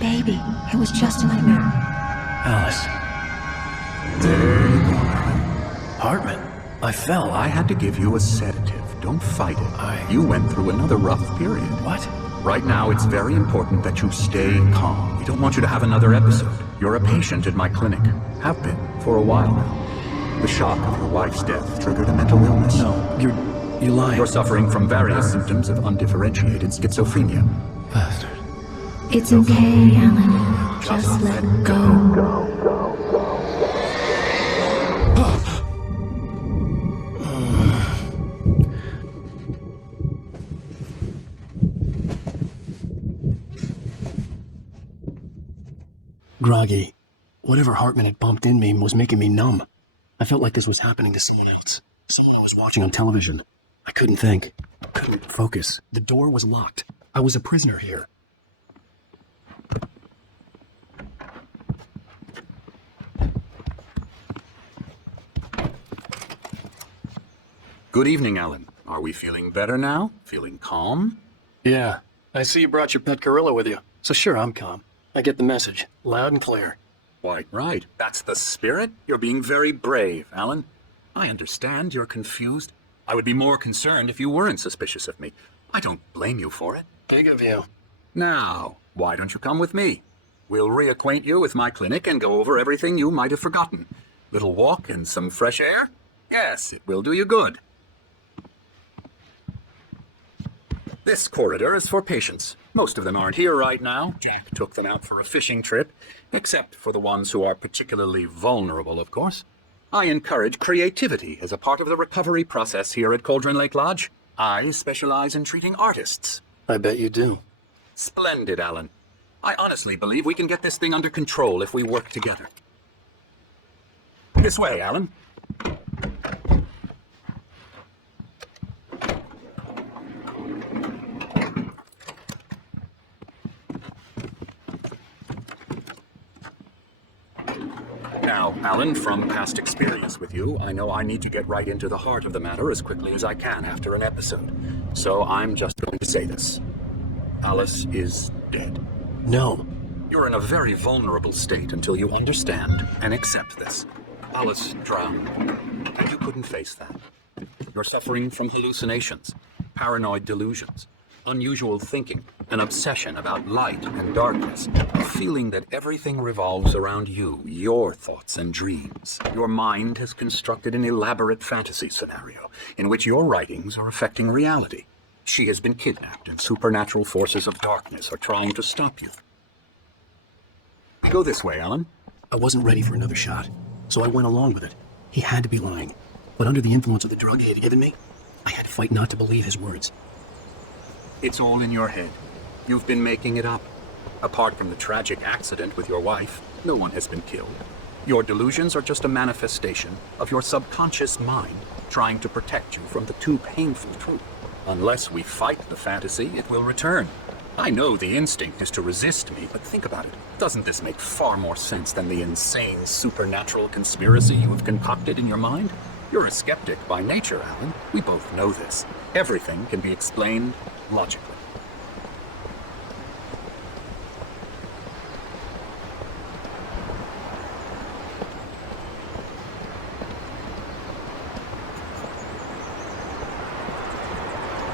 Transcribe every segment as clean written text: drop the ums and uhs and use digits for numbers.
baby. It was just a nightmare. Alice. There you go. Hartman. I fell. I had to give you a sedative. Don't fight it. You went through another rough period. What? Right now, it's very important that you stay calm. We don't want you to have another episode. You're a patient in my clinic. Have been for a while now. The shock of your wife's death triggered a mental illness. No, you're lying. You're suffering from various symptoms of undifferentiated schizophrenia. Bastard. It's okay, Alan. Just let go. Groggy. Whatever Hartman had bumped in me was making me numb. I felt like this was happening to someone else. Someone I was watching on television. I couldn't think. Couldn't focus. The door was locked. I was a prisoner here. Good evening, Alan. Are we feeling better now? Feeling calm? Yeah. I see you brought your pet gorilla with you. So sure, I'm calm. I get the message. Loud and clear. Quite right. That's the spirit. You're being very brave, Alan. I understand you're confused. I would be more concerned if you weren't suspicious of me. I don't blame you for it. Big of you. Now, why don't you come with me? We'll reacquaint you with my clinic and go over everything you might have forgotten. Little walk and some fresh air? Yes, it will do you good. This corridor is for patients. Most of them aren't here right now. Jack took them out for a fishing trip, except for the ones who are particularly vulnerable, of course. I encourage creativity as a part of the recovery process here at Cauldron Lake Lodge. I specialize in treating artists. I bet you do. Splendid, Alan. I honestly believe we can get this thing under control if we work together. This way, Alan. Now, Alan, from past experience with you, I know I need to get right into the heart of the matter as quickly as I can after an episode. So I'm just going to say this. Alice is dead. No. You're in a very vulnerable state until you understand and accept this. Alice drowned, and you couldn't face that. You're suffering from hallucinations, paranoid delusions, unusual thinking, an obsession about light and darkness, a feeling that everything revolves around you, your thoughts and dreams. Your mind has constructed an elaborate fantasy scenario in which your writings are affecting reality. She has been kidnapped and supernatural forces of darkness are trying to stop you. Go this way, Alan. I wasn't ready for another shot, so I went along with it. He had to be lying. But under the influence of the drug he had given me, I had to fight not to believe his words. It's all in your head. You've been making it up. Apart from the tragic accident with your wife, no one has been killed. Your delusions are just a manifestation of your subconscious mind trying to protect you from the too painful truth. Unless we fight the fantasy, it will return. I know the instinct is to resist me, but think about it. Doesn't this make far more sense than the insane supernatural conspiracy you have concocted in your mind? You're a skeptic by nature, Alan. We both know this. Everything can be explained logically.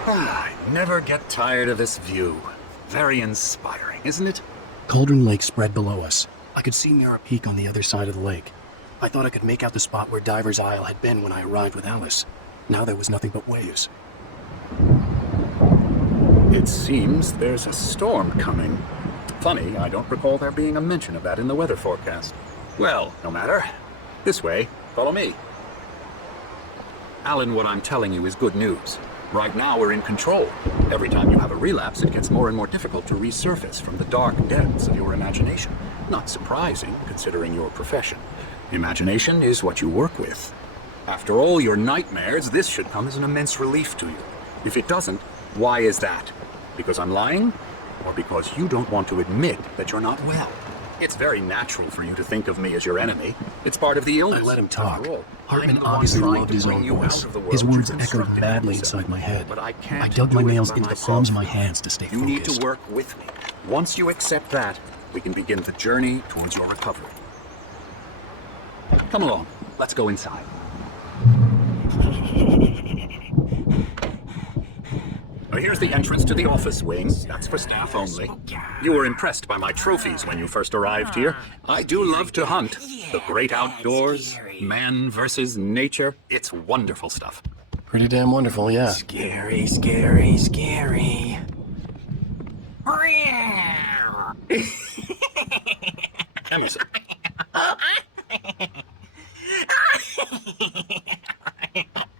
I never get tired of this view. Very inspiring, isn't it? Cauldron Lake spread below us. I could see Mirror Peak on the other side of the lake. I thought I could make out the spot where Diver's Isle had been when I arrived with Alice. Now there was nothing but waves. It seems there's a storm coming. Funny, I don't recall there being a mention of that in the weather forecast. Well, no matter. This way, follow me. Alan, what I'm telling you is good news. Right now we're in control. Every time you have a relapse, it gets more and more difficult to resurface from the dark depths of your imagination. Not surprising, considering your profession. Imagination is what you work with. After all your nightmares, this should come as an immense relief to you. If it doesn't, why is that? Because I'm lying? Or because you don't want to admit that you're not well? It's very natural for you to think of me as your enemy. It's part of the illness. I let him talk. After all, Hartman I'm the one obviously trying loved to his bring own you out voice. of the world His words you echoed constructed badly yourself. inside my head. But I can't I dug my do it nails by into the myself. palms of my hands to stay You focused. need to work with me. Once you accept that, we can begin the journey towards your recovery. Come along, let's go inside. Now, here's the entrance to the office wing. That's for staff only. You were impressed by my trophies when you first arrived here. I do love to hunt. The great outdoors, man versus nature. It's wonderful stuff. Pretty damn wonderful, yeah. Scary, scary, scary. Emerson.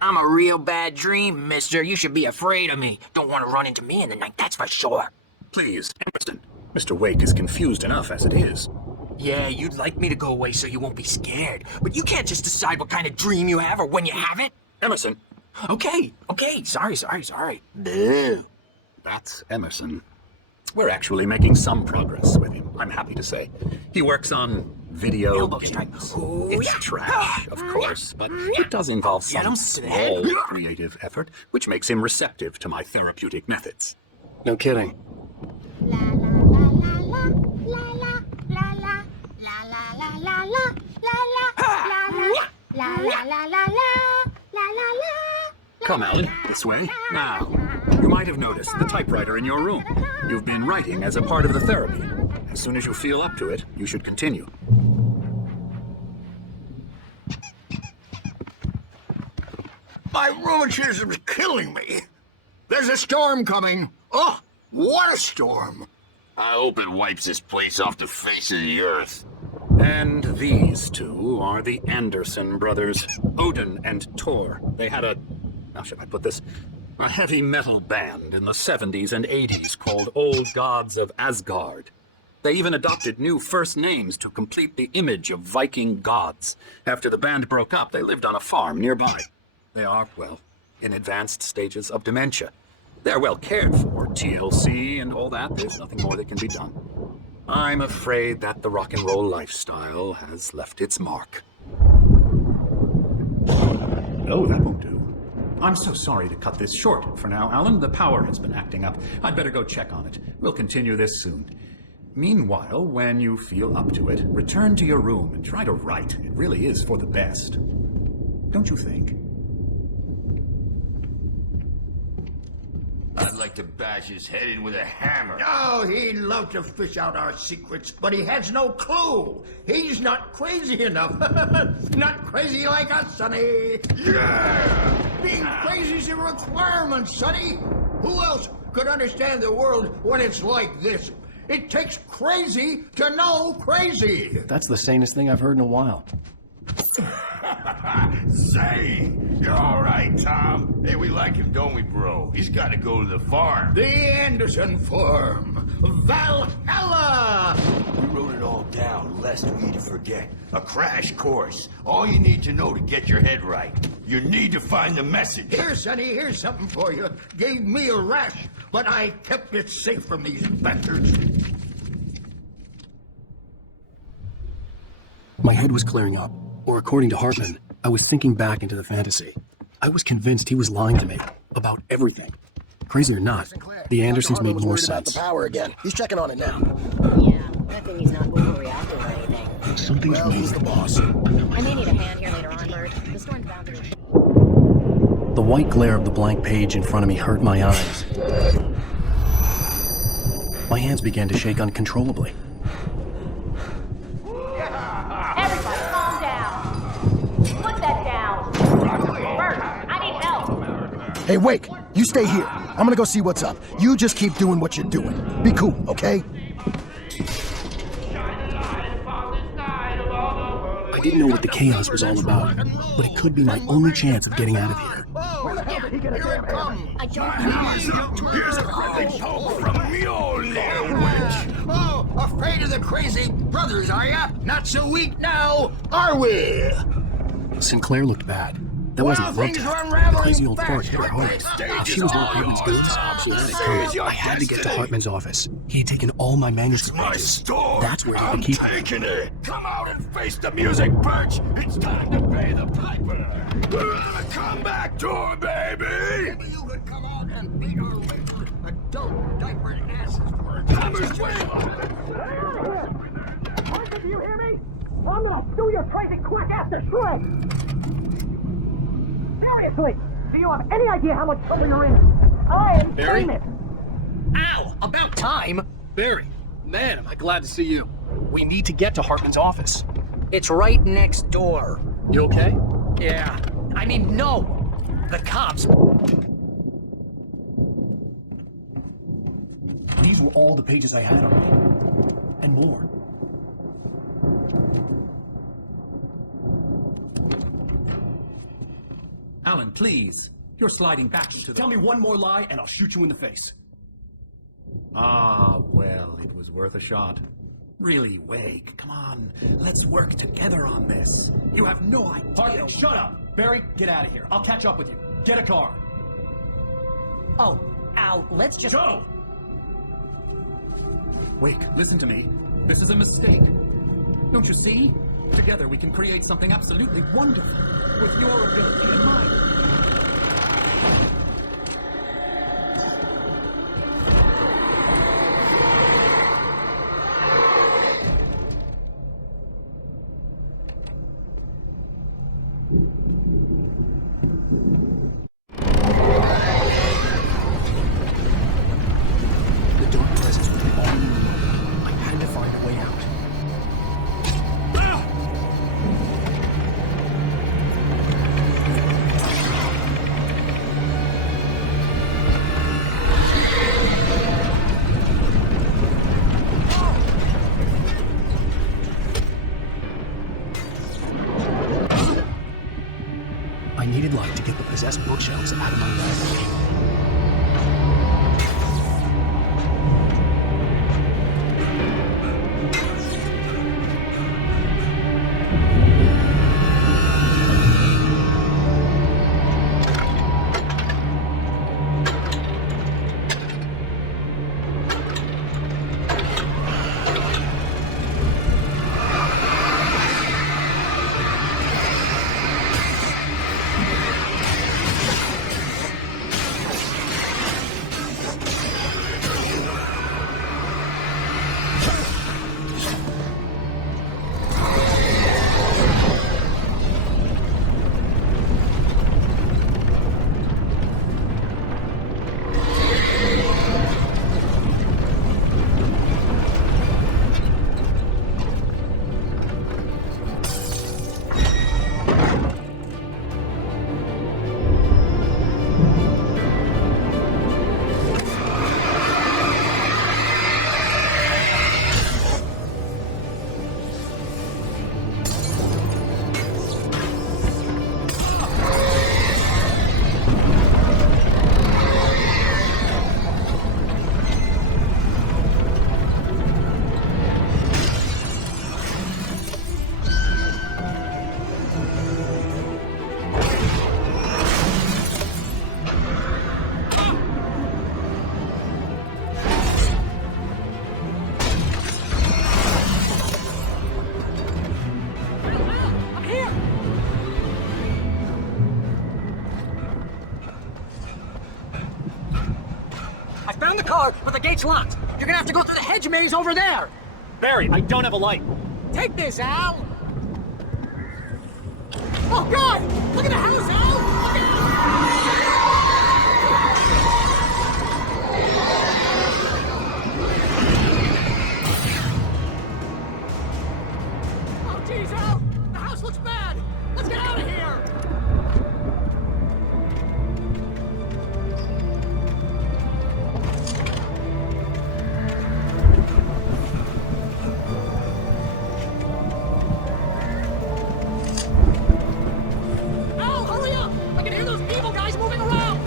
I'm a real bad dream, mister. You should be afraid of me. Don't want to run into me in the night, that's for sure. Please, Emerson. Mr. Wake is confused enough as it is. Yeah, you'd like me to go away so you won't be scared. But you can't just decide what kind of dream you have or when you have it. Emerson. Okay. Sorry. Boo. That's Emerson. We're actually making some progress with him, I'm happy to say. He works on video Elbow strike. games. Ooh, It's yeah. trash, of course, but it does involve Get some him to the head. small creative effort, which makes him receptive to my therapeutic methods. No kidding. Come, Alan, this way. Now, you might have noticed the typewriter in your room. You've been writing as a part of the therapy. As soon as you feel up to it, you should continue. My rheumatism's killing me. There's a storm coming. Oh, what a storm. I hope it wipes this place off the face of the earth. And these two are the Anderson brothers, Odin and Thor. They had how should I put this? A heavy metal band in the 70s and 80s called Old Gods of Asgard. They even adopted new first names to complete the image of Viking gods. After the band broke up, they lived on a farm nearby. They are, well, in advanced stages of dementia. They're well cared for, TLC and all that. There's nothing more that can be done. I'm afraid that the rock and roll lifestyle has left its mark. Oh, that won't do. I'm so sorry to cut this short for now, Alan. The power has been acting up. I'd better go check on it. We'll continue this soon. Meanwhile, when you feel up to it, return to your room and try to write. It really is for the best. Don't you think? I'd like to bash his head in with a hammer. Oh, he'd love to fish out our secrets, but he has no clue. He's not crazy enough. Not crazy like us, Sonny. Yeah! Being crazy's a requirement, Sonny. Who else could understand the world when it's like this? It takes crazy to know crazy. That's the sanest thing I've heard in a while. Say, you're all right, Tom. Hey, we like him, don't we, bro? He's got to go to the farm. The Anderson Farm. Valhalla! We wrote it all down, lest we forget. A crash course. All you need to know to get your head right. You need to find the message. Here, Sonny, here's something for you. Gave me a rash, but I kept it safe from these bastards. My head was clearing up. Or according to Hartman, I was thinking back into the fantasy. I was convinced he was lying to me about everything. Crazy or not, the Andersons made more sense. The power again. He's checking on it now. Yeah, that thing he's not overreacting or anything. Something's Well, he's the boss. I may need a hand here later on, Bert. The storm's bound to... The white glare of the blank page in front of me hurt my eyes. My hands began to shake uncontrollably. Everybody calm down. Put that down. Bert, I need help. Hey, Wake, you stay here. I'm gonna go see what's up. You just keep doing what you're doing. Be cool, okay? I didn't know what the chaos was all about, but it could be my only chance of getting out of here. Where the hell did he get a damn head? I don't... Here's a friendly poke from Mjolnir, witch. Oh, afraid of the crazy brothers, are ya? Not so weak now, are we? Sinclair looked bad. That wasn't Well, things love. are The unraveling crazy old fart fast, hit her hard. If she was one of Hartman's goons, I had to get to Hartman's office. He had taken all my manuscript My pages. store. That's where he I'm could keep them. taking it. Come out and face the music, Birch. It's time to pay the piper. Come back door, baby. Maybe you could come out and beat our way to adult diapered asses for a Hammer's way. or I'm gonna sue your crazy quack ass to shreds! Seriously, do you have any idea how much trouble you're in? I am Barry? famous! Ow! About time! Barry, man, am I glad to see you. We need to get to Hartman's office. It's right next door. You okay? Yeah. I mean, no! The cops. These were all the pages I had on me. And more. Alan, please. You're sliding back to the... Tell me one more lie and I'll shoot you in the face. Ah, well, it was worth a shot. Really, Wake, come on. Let's work together on this. You have no idea... Hartman, shut up! Barry, get out of here. I'll catch up with you. Get a car. Oh, Al, let's just... Go! Wake, listen to me. This is a mistake. Don't you see? Together we can create something absolutely wonderful. With your ability in mind. The dark presence was all you needed. I had to find a way out. I needed luck to get the possessed bookshelves out of my way. I found the car, but the gate's locked. You're gonna have to go through the hedge maze over there. Barry, I don't have a light. Take this, Al. Oh, God! Look at the house, Al! Look at... Oh, geez, Al! The house looks bad! Let's get out of here! Al, hurry up! I can hear those evil guys moving around!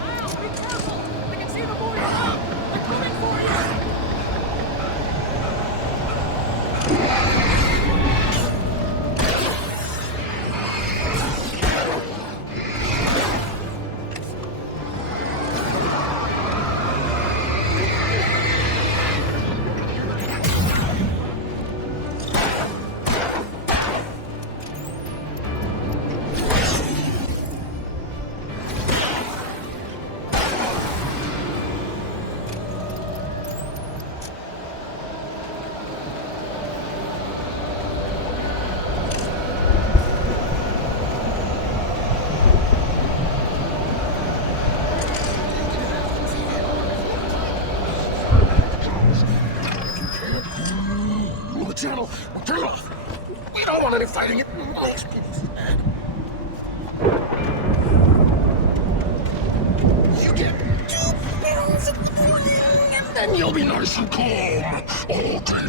Al, be careful! I can see them moving around! They're coming for you! We don't want any fighting. It makes people sad. You get 2 pounds of cooling, and then you'll be nice and calm. Okay.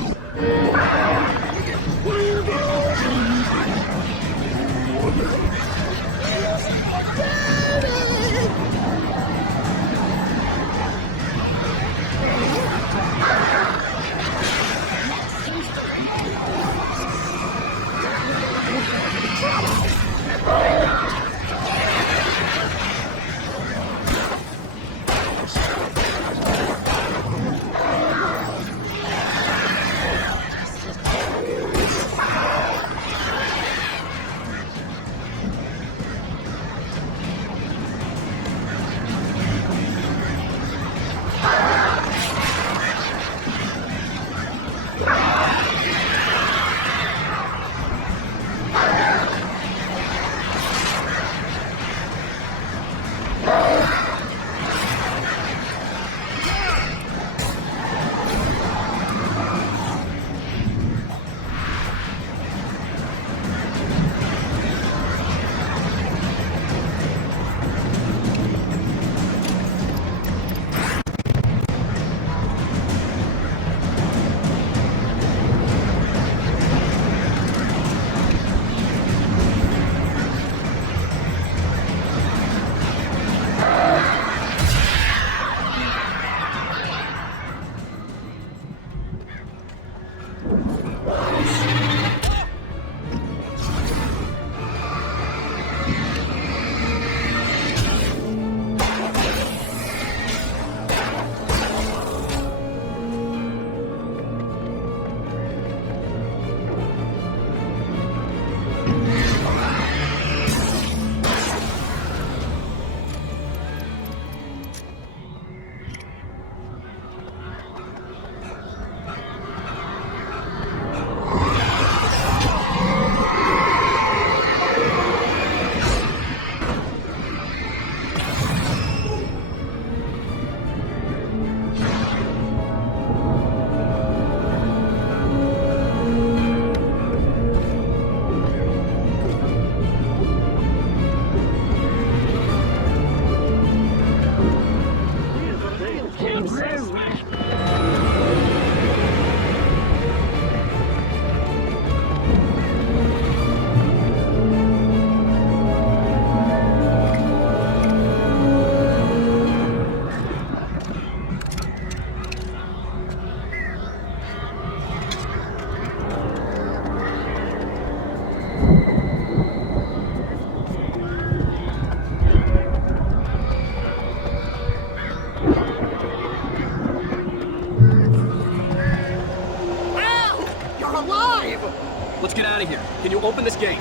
Let's get out of here. Can you open this gate?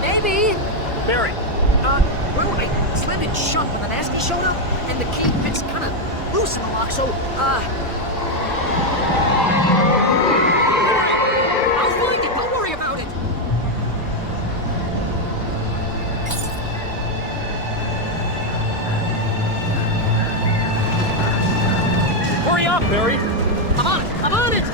Maybe. Barry. Well, I slammed it shut when the nasty showed up, and the key fits kind of loose in the lock, so, I'll find it. Don't worry about it. Hurry up, Barry. I'm on it. I'm on it.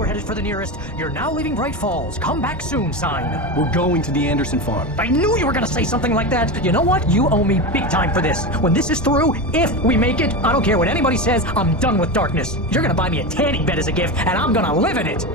we're headed for the nearest "You're now leaving Bright Falls. Come back soon" sign. We're going to the Anderson farm. I knew you were gonna say something like that. You know what? You owe me big time for this. When this is through, if we make it, I don't care what anybody says, I'm done with darkness. You're gonna buy me a tanning bed as a gift, and I'm gonna live in it.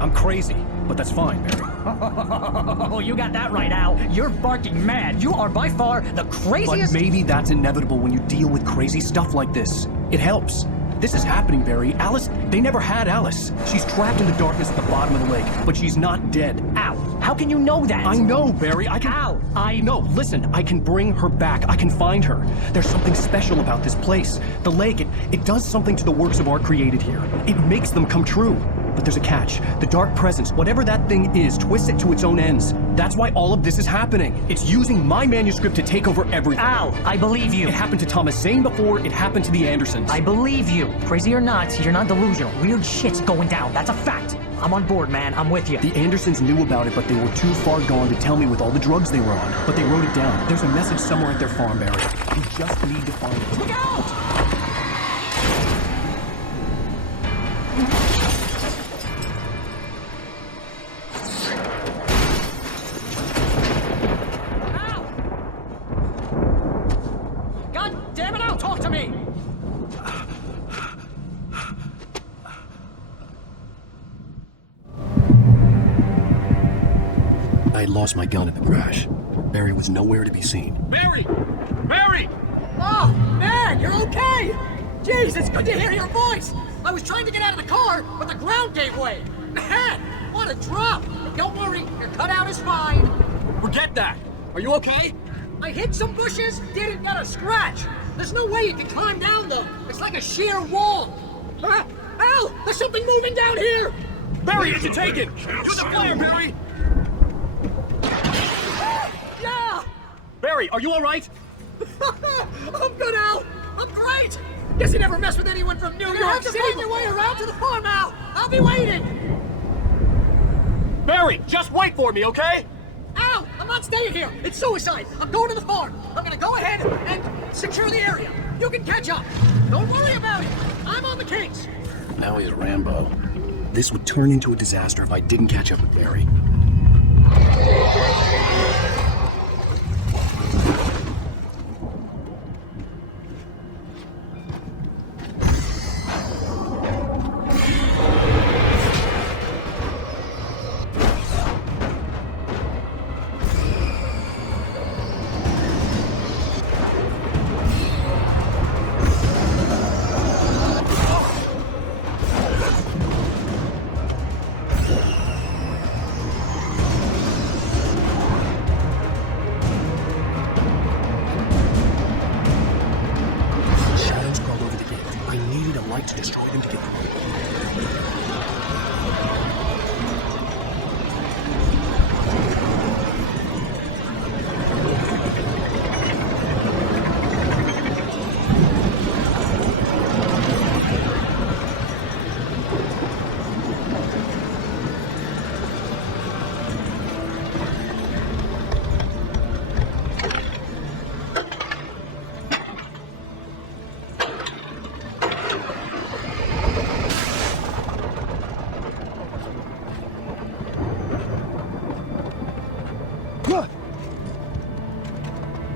I'm crazy, but that's fine, Barry. Oh, you got that right, Al. You're barking mad. You are by far the craziest. But maybe that's inevitable when you deal with crazy stuff like this. It helps. This is happening, Barry. Alice, they never had Alice. She's trapped in the darkness at the bottom of the lake, but she's not dead. Al, how can you know that? I know, Barry. I can... Al, No, listen. I can bring her back. I can find her. There's something special about this place. The lake, it does something to the works of art created here. It makes them come true. But there's a catch. The dark presence, whatever that thing is, twists it to its own ends. That's why all of this is happening. It's using my manuscript to take over everything. Al, I believe you. It happened to Thomas Zane before, it happened to the Andersons. I believe you. Crazy or not, you're not delusional. Weird shit's going down. That's a fact. I'm on board, man. I'm with you. The Andersons knew about it, but they were too far gone to tell me with all the drugs they were on. But they wrote it down. There's a message somewhere at their farm, Barry. You just need to find it. Look out! I had lost my gun in the crash. Barry was nowhere to be seen. Barry! Barry! Oh, man, you're okay! Jeez, it's good to hear your voice! I was trying to get out of the car, but the ground gave way! Man, what a drop! Don't worry, your cutout is fine. Forget that! Are you okay? I hit some bushes, didn't get a scratch! There's no way you can climb down, though. It's like a sheer wall. Al, there's something moving down here! Barry, it's taken! Use the flare, Barry! Yeah! Barry, are you alright? I'm good, Al! I'm great! Guess you never mess with anyone from New York City! You have to find your way around to the farm, Al! I'll be waiting! Barry, just wait for me, okay? Al, I'm not staying here! It's suicide! I'm going to the farm! I'm gonna go ahead and secure the area! You can catch up! Don't worry about it! I'm on the case! Now he's Rambo. This would turn into a disaster if I didn't catch up with Barry. To destroy them to get them.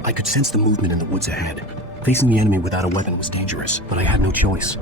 I could sense the movement in the woods ahead. Facing the enemy without a weapon was dangerous, but I had no choice.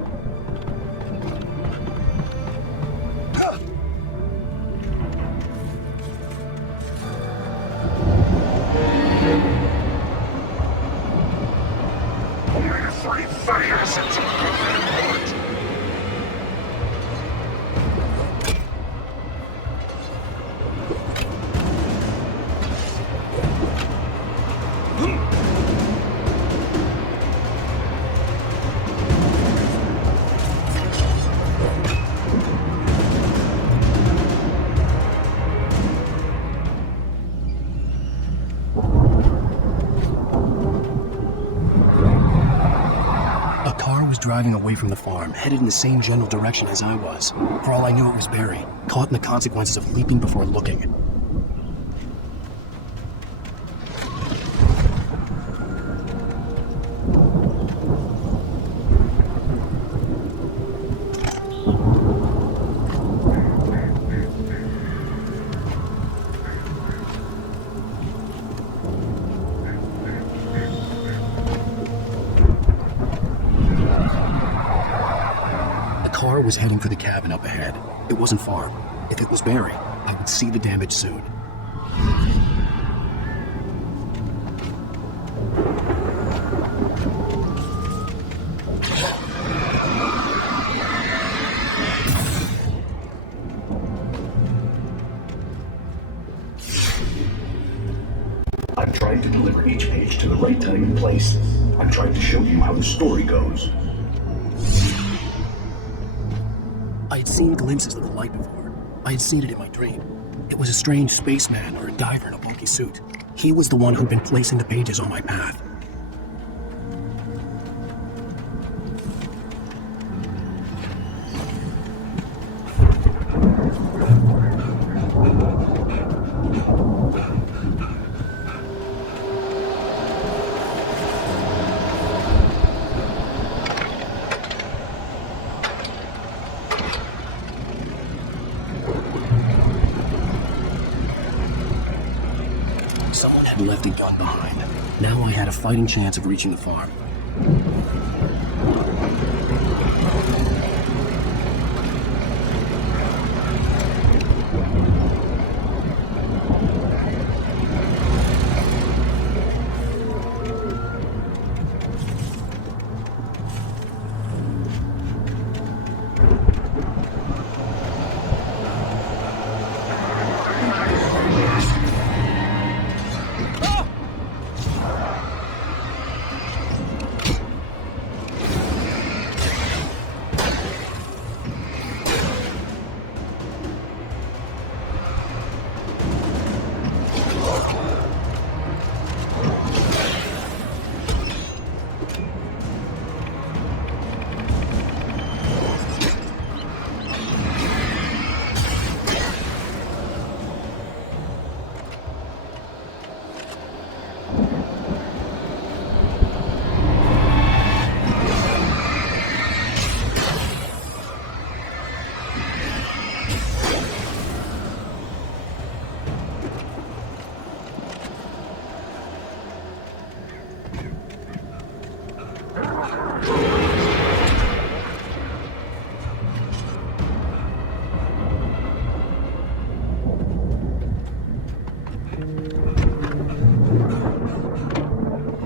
was driving away from the farm, headed in the same general direction as I was. For all I knew, it was Barry, caught in the consequences of leaping before looking. Was heading for the cabin up ahead. It wasn't far. If it was Barry, I would see the damage soon. I'm trying to deliver each page to the right time and place. I'm trying to show you how the story goes. I had seen glimpses of the light before. I had seen it in my dream. It was a strange spaceman or a diver in a bulky suit. He was the one who'd been placing the pages on my path. Someone had left a gun behind. Now I had a fighting chance of reaching the farm.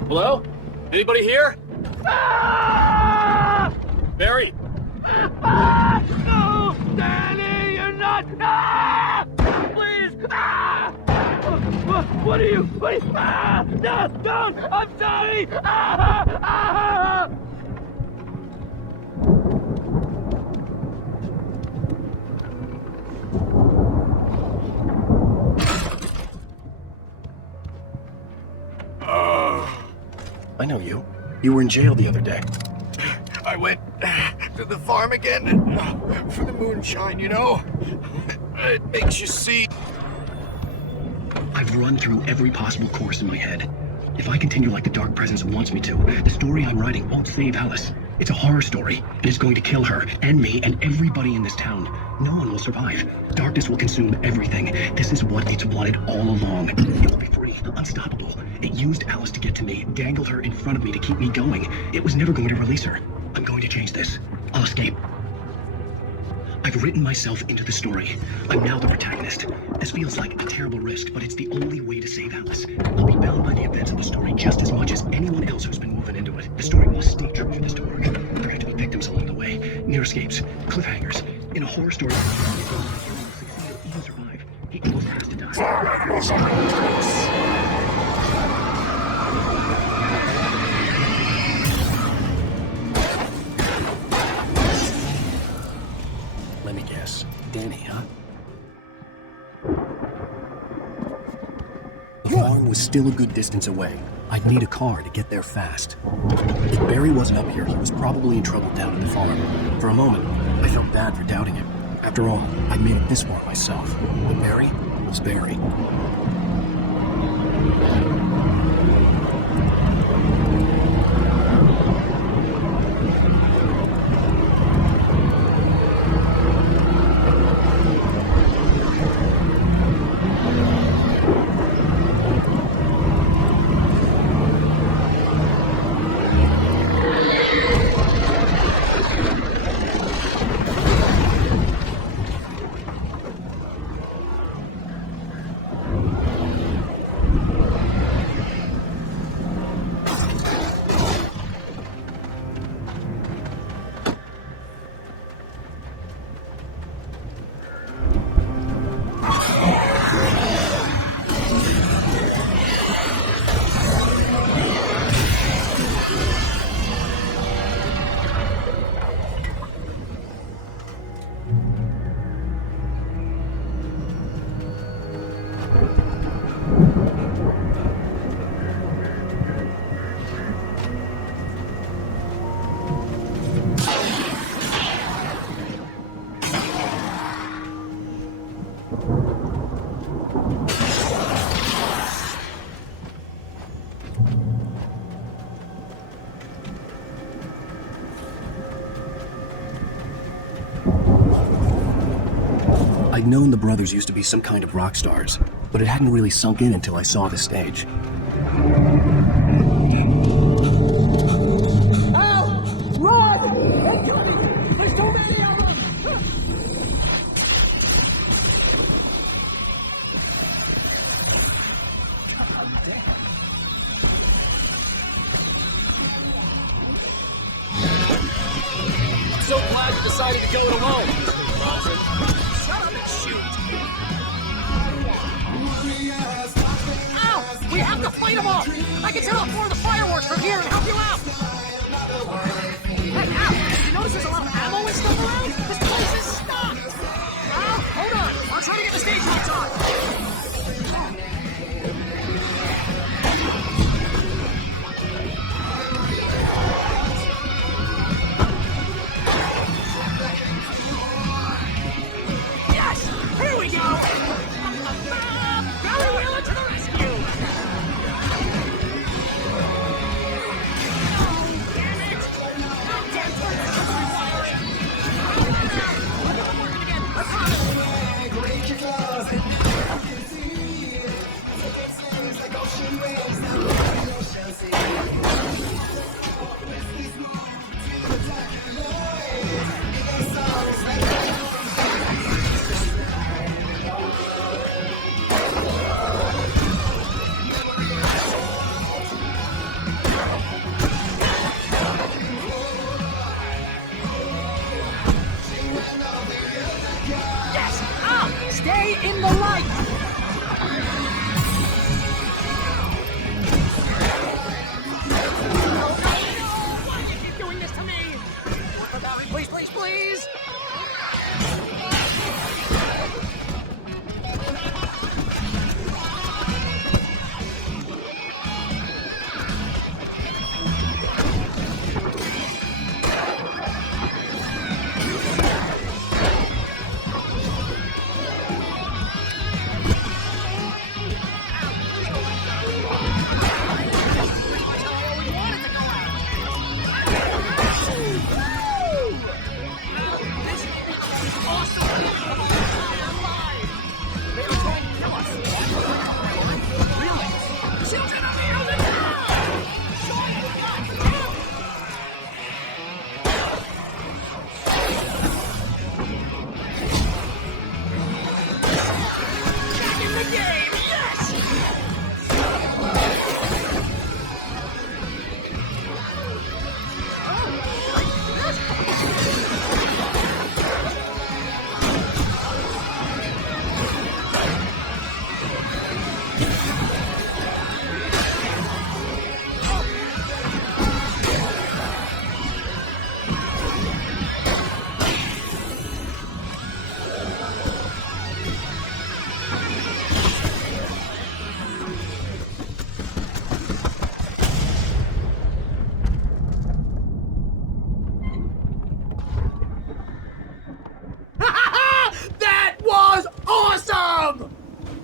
Hello? Anybody here? Ah! Barry? Ah! No! Danny, you're not! Ah! Please! Ah! What are you? Wait! Ah! No! Don't! I'm sorry! Ah! Ah! I know you. You were in jail the other day. I went to the farm again for the moonshine, you know? It makes you see. I've run through every possible course in my head. If I continue like the Dark Presence wants me to, the story I'm writing won't save Alice. It's a horror story, and it's going to kill her, and me, and everybody in this town. No one will survive. Darkness will consume everything. This is what it's wanted all along. It will be free, unstoppable. It used Alice to get to me, dangled her in front of me to keep me going. It was never going to release her. I'm going to change this. I'll escape. I've written myself into the story. I'm now the protagonist. This feels like a terrible risk, but it's the only way to save Alice. I'll be bound by the events of the story just as much as anyone else who's been woven into it. The story must stay true for this to work. There have to be victims along the way, near escapes, cliffhangers. In a horror story, even survive. He almost has to die. Let me guess. Danny, huh? The farm was still a good distance away. I'd need a car to get there fast. If Barry wasn't up here, he was probably in trouble down at the farm. For a moment, I felt bad for doubting him. After all, I made it this far myself. But Barry was Barry. I'd known the brothers used to be some kind of rock stars, but it hadn't really sunk in until I saw the stage. Al! Run! They're coming! There's too many of them! I'm so glad you decided to go it alone. Shut up and shoot! Ow! We have to fight them off! I can set off more of the fireworks from here and help you out! Hey, Al! Did you notice there's a lot of ammo and stuff around? This place is stocked! Al, hold on! I'll try to get the stage lights on! Stay in the light! Why do you keep doing this to me? Water battery, please, please, please!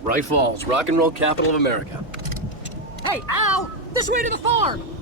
Right Falls, rock and roll capital of America. Hey, Al! This way to the farm!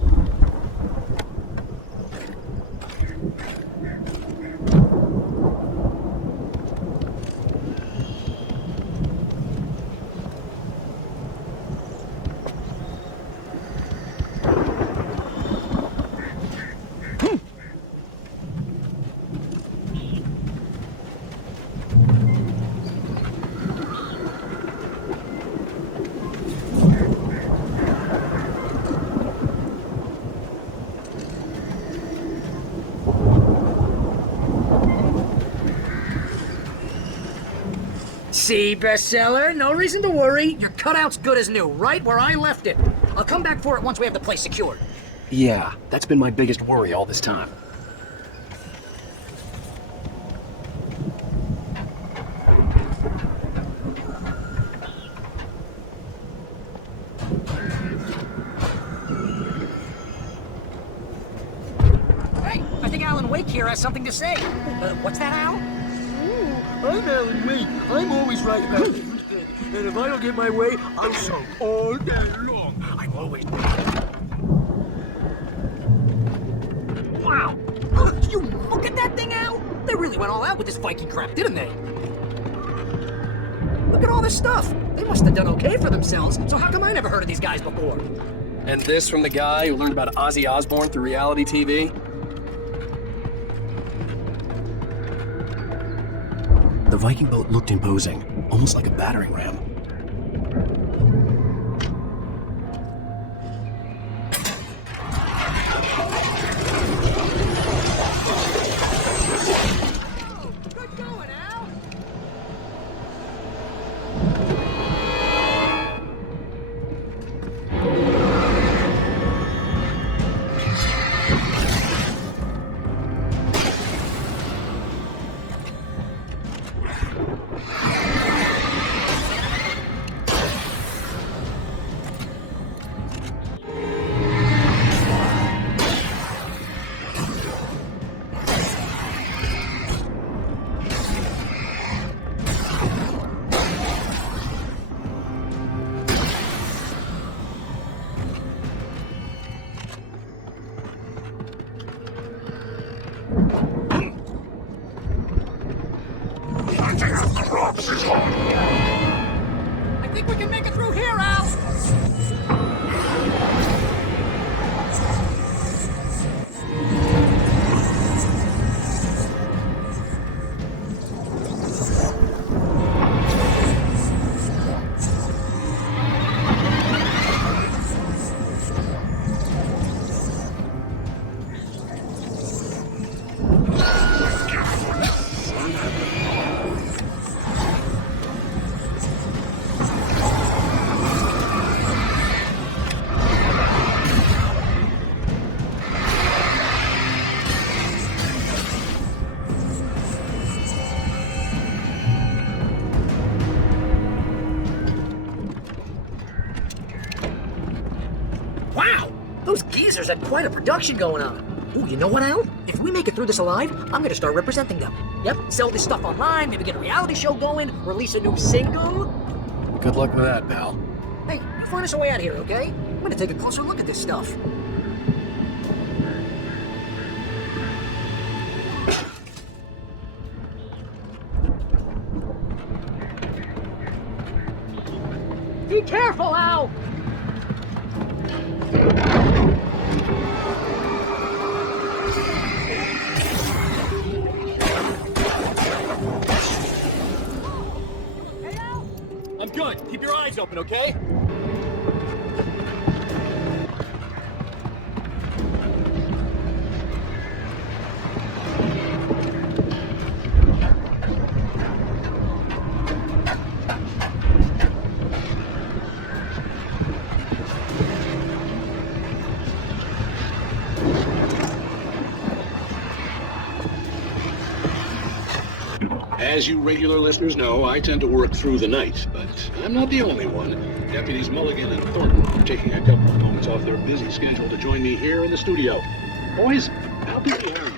See, bestseller? No reason to worry. Your cutout's good as new, right where I left it. I'll come back for it once we have the place secured. Yeah, that's been my biggest worry all this time. Hey, I think Alan Wake here has something to say. What's that, Al? I'm Alan Wake. I'm always right about everything. And if I don't get my way, I'm sunk all day long. I'm always... Wow! You look at that thing, Al! They really went all out with this Viking crap, didn't they? Look at all this stuff. They must have done okay for themselves, so how come I never heard of these guys before? And this from the guy who learned about Ozzy Osbourne through reality TV? The Viking boat looked imposing, almost like a battering ram. Good going, Al! I think we can make it through here, Al! Wow! Those geezers had quite a production going on. Ooh, you know what, Al? If we make it through this alive, I'm gonna start representing them. Yep, sell this stuff online, maybe get a reality show going, release a new single. Good luck with that, pal. Hey, you find us a way out of here, okay? I'm gonna take a closer look at this stuff. Be careful, Al! I'm good. Keep your eyes open, okay? As you regular listeners know, I tend to work through the night, but I'm not the only one. Deputies Mulligan and Thornton are taking a couple of moments off their busy schedule to join me here in the studio. Boys, how busy are you now?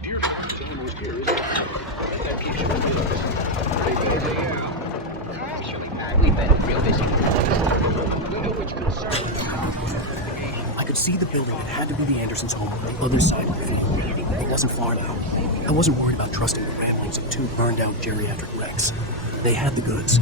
Dear God, it's almost here, isn't it? That keeps you busy. Actually, we better I could see the building. It had to be the Andersons' home on the other side of the field. It wasn't far now. I wasn't worried about trusting the ramblings of two burned-out geriatric wrecks. They had the goods.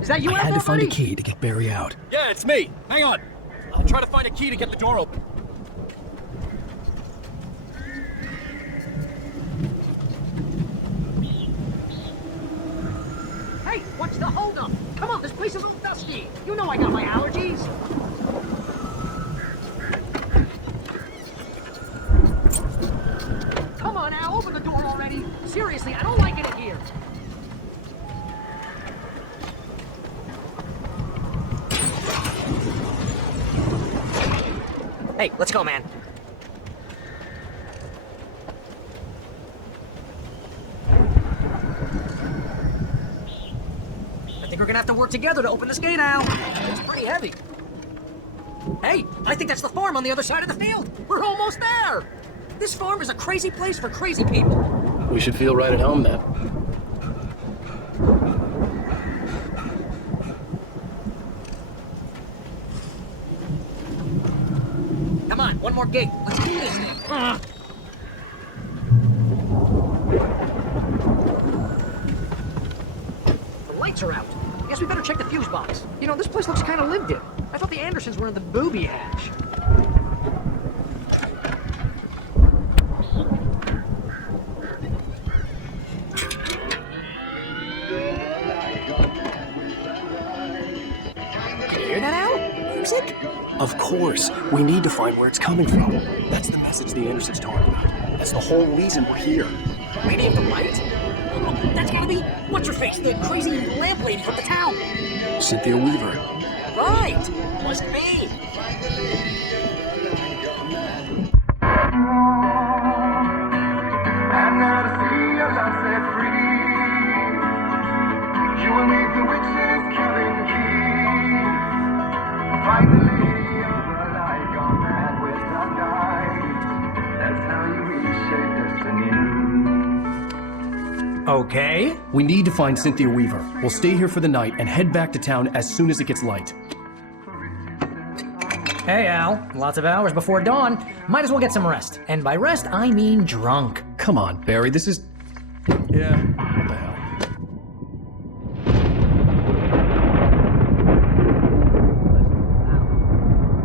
Is that you I out had there, to find a buddy? key to get Barry out. Yeah, it's me. Hang on. I'll try to find a key to get the door open. Hey, what's the holdup? Come on, this place is all dusty. You know I got my allergies. Come on, Al, open the door already. Seriously, I don't like it in here. Hey, let's go, man. I think we're gonna have to work together to open this gate, Al. It's pretty heavy. Hey, I think that's the farm on the other side of the field. We're almost there. This farm is a crazy place for crazy people. We should feel right at home then. Come on, one more gate. Let's do this thing. The lights are out. Guess we better check the fuse box. You know, this place looks kind of lived in. I thought the Andersons were in the booby hatch. Can you hear that, Al? Music? Of course. We need to find where it's coming from. That's the message the Andersons talked about. That's the whole reason we're here. Lady of the light? Oh, that's gotta be, what's her face? The crazy lamp lady from the town. Cynthia Weaver. Right! Must be. And now to see your love set free, you will meet the witches killing keys. Find the lady of the light, gone mad with the night. That's how you reshape destiny. Okay. We need to find Cynthia Weaver. We'll stay here for the night and head back to town as soon as it gets light. Hey, Al. Lots of hours before dawn. Might as well get some rest. And by rest, I mean drunk. Come on, Barry, this is... Yeah, what the hell?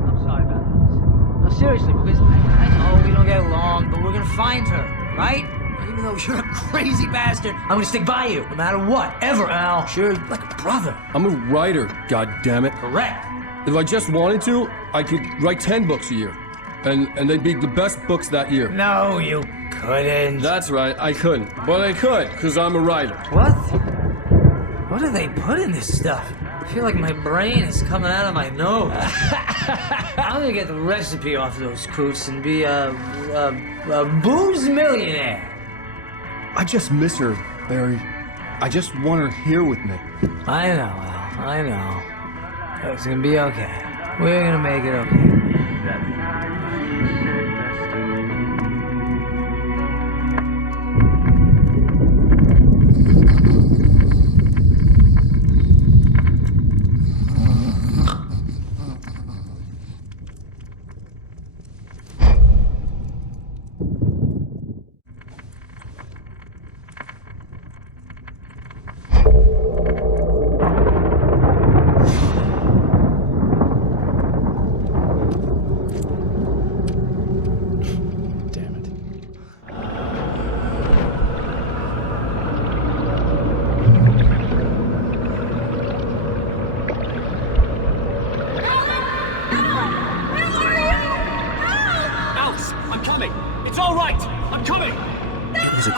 I'm sorry about this. No, seriously, because I know we don't get along, but we're gonna find her, right? Even though you're a crazy bastard, I'm gonna stick by you, no matter what, ever, Al. Sure, like a brother. I'm a writer, goddammit. Correct. If I just wanted to, I could write 10 books a year. And they'd be the best books that year. No, you couldn't. That's right, I couldn't. But I could, because I'm a writer. What? What do they put in this stuff? I feel like my brain is coming out of my nose. I'm gonna get the recipe off those coots and be a booze millionaire. I just miss her, Barry. I just want her here with me. I know, Al. I know. It's gonna be okay. We're gonna make it okay.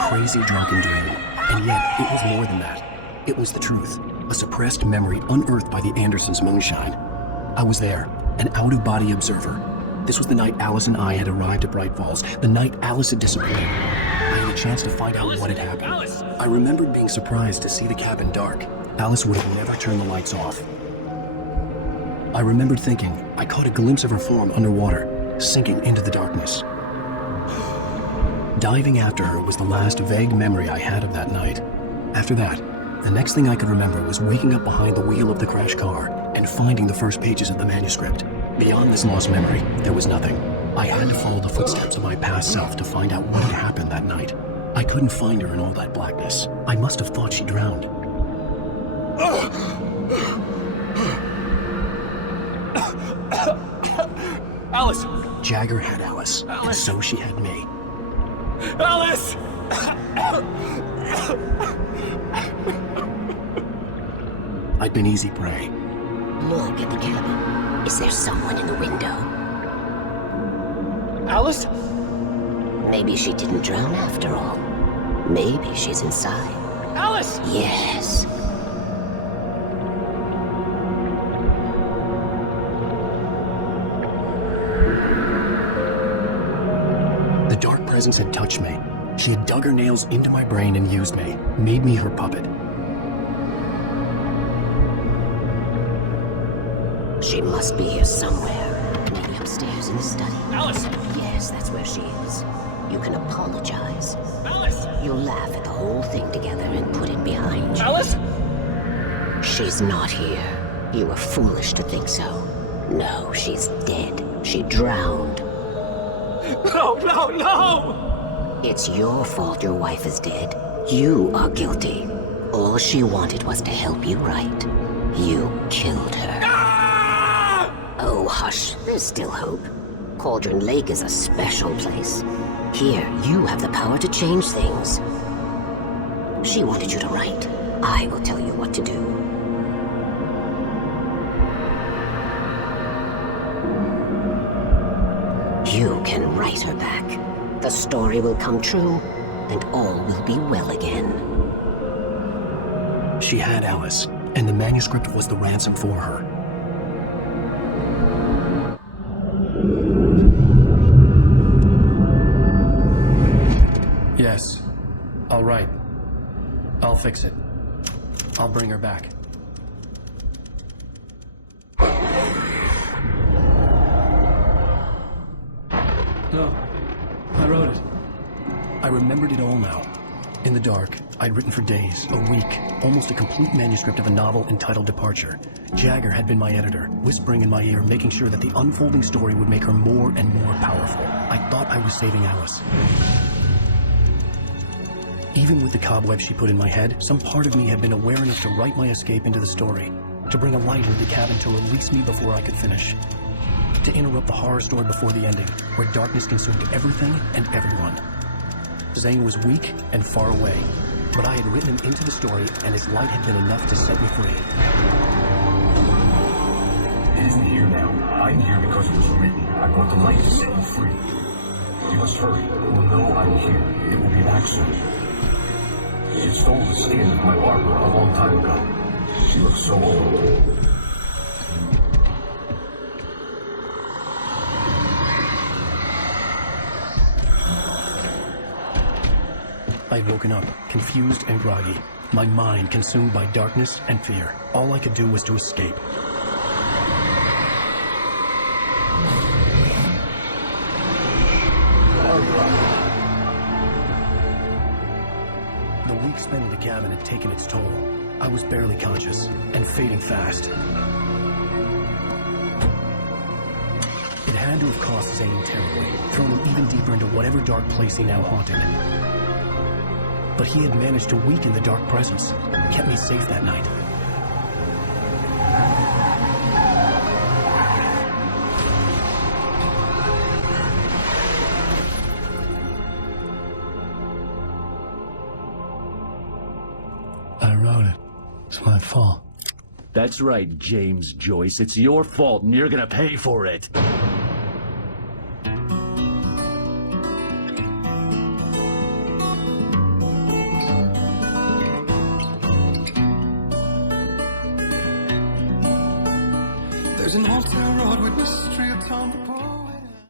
Crazy drunken dream, and yet it was more than that. It was the truth, a suppressed memory unearthed by the Andersons' moonshine. I was there, an out-of-body observer. This was the night Alice and I had arrived at Bright Falls, the night Alice had disappeared. I had a chance to find out what had happened. I remembered being surprised to see the cabin dark. Alice would have never turned the lights off. I remembered thinking I caught a glimpse of her form underwater, sinking into the darkness. Diving after her was the last vague memory I had of that night. After that, the next thing I could remember was waking up behind the wheel of the crashed car and finding the first pages of the manuscript. Beyond this lost memory, there was nothing. I had to follow the footsteps of my past self to find out what had happened that night. I couldn't find her in all that blackness. I must have thought she drowned. Alice! Jagger had Alice, and so she had me. Alice! I'd been easy prey. Look at the cabin. Is there someone in the window? Alice? Maybe she didn't drown after all. Maybe she's inside. Alice! Yes. The dark presence had touched me. She had dug her nails into my brain and used me, made me her puppet. She must be here somewhere. Maybe upstairs in the study. Alice! Yes, that's where she is. You can apologize. Alice! You'll laugh at the whole thing together and put it behind you. Alice! She's not here. You were foolish to think so. No, she's dead. She drowned. No, no, no! It's your fault your wife is dead. You are guilty. All she wanted was to help you right. You killed her. Ah! Oh, hush. There's still hope. Cauldron Lake is a special place. Here, you have the power to change things. She wanted you to write. I will tell you what to do. You can write her back. The story will come true, and all will be well again. She had Alice, and the manuscript was the ransom for her. Yes. All right. I'll fix it. I'll bring her back. No. I wrote it. I remembered it all now. In the dark, I'd written for days, a week, almost a complete manuscript of a novel entitled Departure. Jagger had been my editor, whispering in my ear, making sure that the unfolding story would make her more and more powerful. I thought I was saving Alice. Even with the cobwebs she put in my head, some part of me had been aware enough to write my escape into the story, to bring a light into the cabin to release me before I could finish, to interrupt the horror story before the ending, where darkness consumed everything and everyone. Zane was weak and far away, but I had written him into the story, and his light had been enough to set me free. It isn't here now. I'm here because it was written. I brought the light to set you free. You must hurry. It will know I'm here. It will be back soon. It stole the skin of my armor a long time ago. She looks so old. I'd woken up, confused and groggy. My mind consumed by darkness and fear. All I could do was to escape. The week spent in the cabin had taken its toll. I was barely conscious, and fading fast. It had to have cost Zane terribly, thrown him even deeper into whatever dark place he now haunted. But he had managed to weaken the dark presence, kept me safe that night. I wrote it. It's my fault. That's right, James Joyce. It's your fault, and you're gonna pay for it. There's an altar road witness